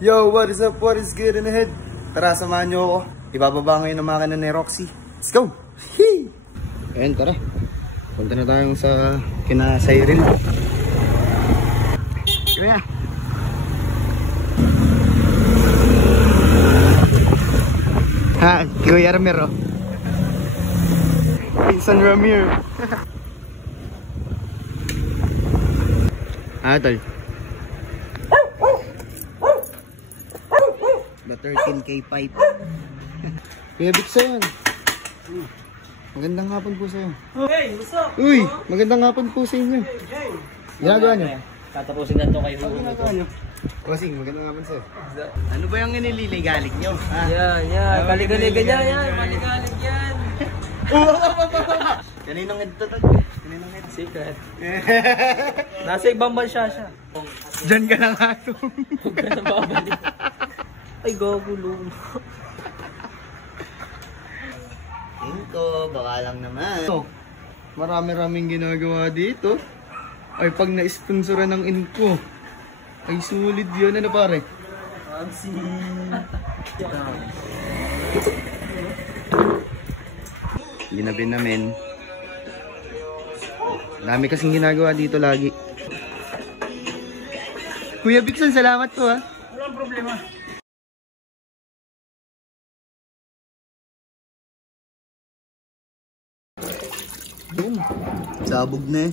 Yo, what is up? What is good in the head? Tara, samahan nyo ako. Ibababa ngayon ang makina ni Roxy. Let's go! Hee! Ayan, tara. Punta na tayong sa kina Cyril. Kaya. Ha, Kuya Ramiro. Pinsan Ramir. Tol. The 13K pipe. Kuya Bixon. Magandang hapon po sa'yo. Hey, what's up? Uy, magandang hapon po sa inyo. Ginagawa niyo? Tatapusin na ito kay Hugo nito. Bossing, magandang hapon sa'yo. Ano ba yung nililigalig nyo? Yan. Kaligalig yan. Kaligalig yan. Kaninong head to? Kaninong head? Secret. Nasa ibang bansa siya. Diyan ka lang ato. Huwag ka na babalik. Ay, gagulong. Inko, baka lang naman. Marami-raming ginagawa dito. Ay, pag na-sponsoran ng Inko, ay sulit yun. Ano pare? Ginabi namin. Dami kasing ginagawa dito lagi. Kuya Bixon, salamat po ha. Walang problema. Sabog na eh.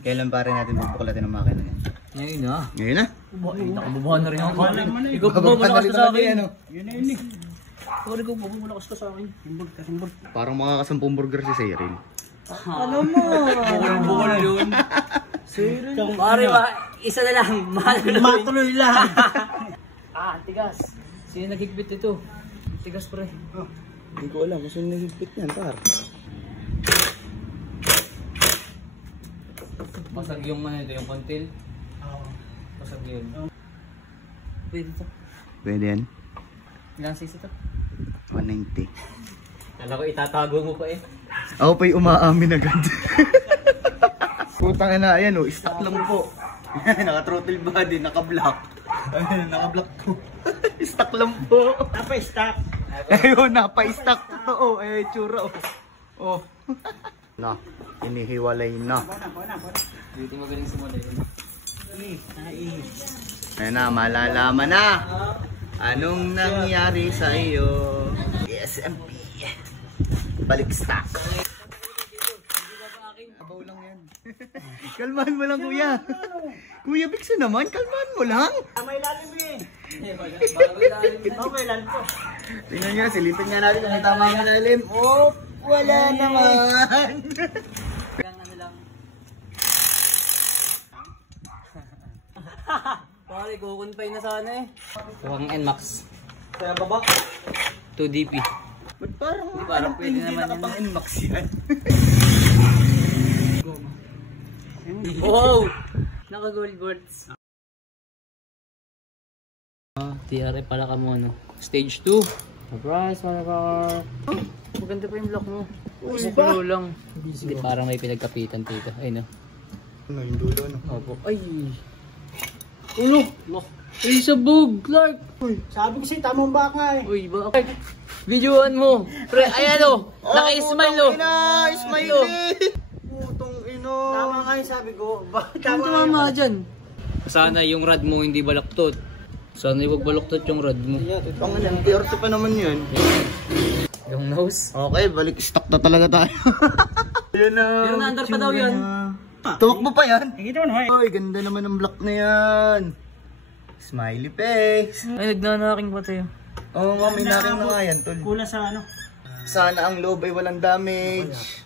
Kailan pare natin bubuklatin ang makina niya? Ngayon na. Ngayon na? Nakabubuhan na rin ako. Ikaw bumulakas ka sa akin. Yun na yun eh. Sorry ko, bumulakas ka sa akin. Himbag. Parang makakasampung burger si Cyril. Alam mo. Bukol yun. Cyril. Pare ba, isa na lang. Matuloy lang. Tigas. Sino naghigpit ito? Tigas pre. Hindi ko alam kung saan nahigpit niyan, par. Basag yung ano ito, yung kontil. Basag yun. Pwede ito. Pwede yan? Ilang size ito? 190. Kala ko itatago mo pa eh. Ako pa'y umaamin agad. Putang ina, ayan o, stock lang po. Naka-throttle body, naka-block. Naka-block ko. Stock lang po. Napa-stock. Ayun, napa-stock. Totoo, ay tsura o. Oh. Na, inihiwalay na. Dito magaling sumulay. Ayun na, malalaman na. Anong nangyari sa iyo? SMP. Balik stock. Abaw lang yan. Kalmahan mo lang kuya. Kuya Bixon naman, kalmahan mo lang. May lalim eh. May lalim po. Tingnan nga, silipin nga natin kung may tama ang lalim. Oh, wala naman. Ano lang. Pare, kukunpay na sana eh. Huwag NMAX. Sa baba? 2DP. Ba't parang Pwede hindi naman nakapang NMAX yan? Wow! Naka-gold boards. TRF pala ka mo, no? Stage 2. Surprise, motherfucker. Maganda pa yung block mo. Bukulo lang. Hindi, parang may pinagkapitan dito. Ay, no? Ano, yung dulo, no? Opo. Ay! Ulo! Ay, sabog, Clark! Uy, sabi ko sa'yo, tamang baka eh. Uy, bakit? Videoan mo! Pre, ayan o! Naka-smile o! Smile eh! Putong ino! Tama nga yung sabi ko. Tama nga dyan. Sana yung rad mo hindi balaktot. Sana huwag balaktot yung rad mo. Ang MTRT pa naman yan. Yung nose. Okay, balik stock na talaga tayo. Yan na. Pero na-under pa daw yan. Tumakbo pa yan? Hindi mo na. Uy, ganda naman ng block na yan. Smiley face. Ay, nagnanaking pa tayo. Oo nga, may naking na nga yan, tol. Kula sa ano. Sana ang loob ay walang damage.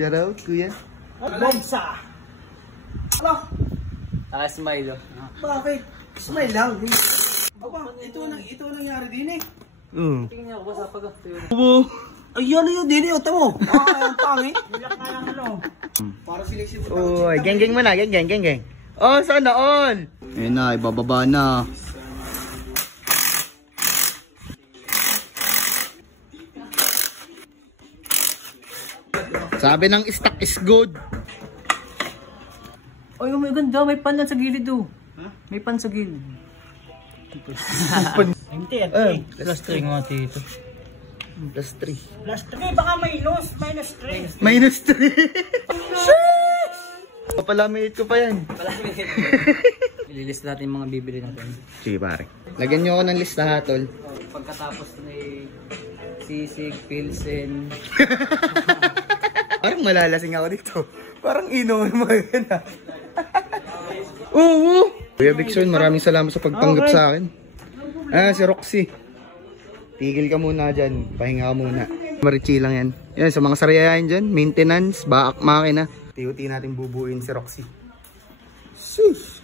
Shout out, kuya. Bansa. Ala, Smile o. bakit? Smile lang. Aba, ito nangyari din eh. Tingnan niya ako ba sa pag-after. Ay, yun din eh. Ito mo. Ang pangit. Bilak na lang ano. Para sila isipot. Uy, geng mo na, geng. Oh, sana all. Ayun na, ibababa na. Sabi ng stock is good. Ay, oh, may ganda. May pan sa gilid oh. May pan sa gilid. Hindi, at Plus 3 nga dito. Plus 3. Plus 3, baka minus 3. Minus 3. Papalamit ko pa yan. Ililist natin yung mga bibili natin. Sige pare. Lagyan nyo ako ng listahan tol. Pagkatapos ni sisig, pilsen. Parang malalasing ako dito. Parang inuman mo yan ha. Oo. Kuya Bigson, maraming salamat sa pagtanggap sa akin. Si Roxy. Tigil ka muna dyan. Pahinga ka muna. Marichi lang yan. Yan, sa mga sariyayan dyan, maintenance, baak makina. Tiyuti natin bubuin si Roxy. Sus!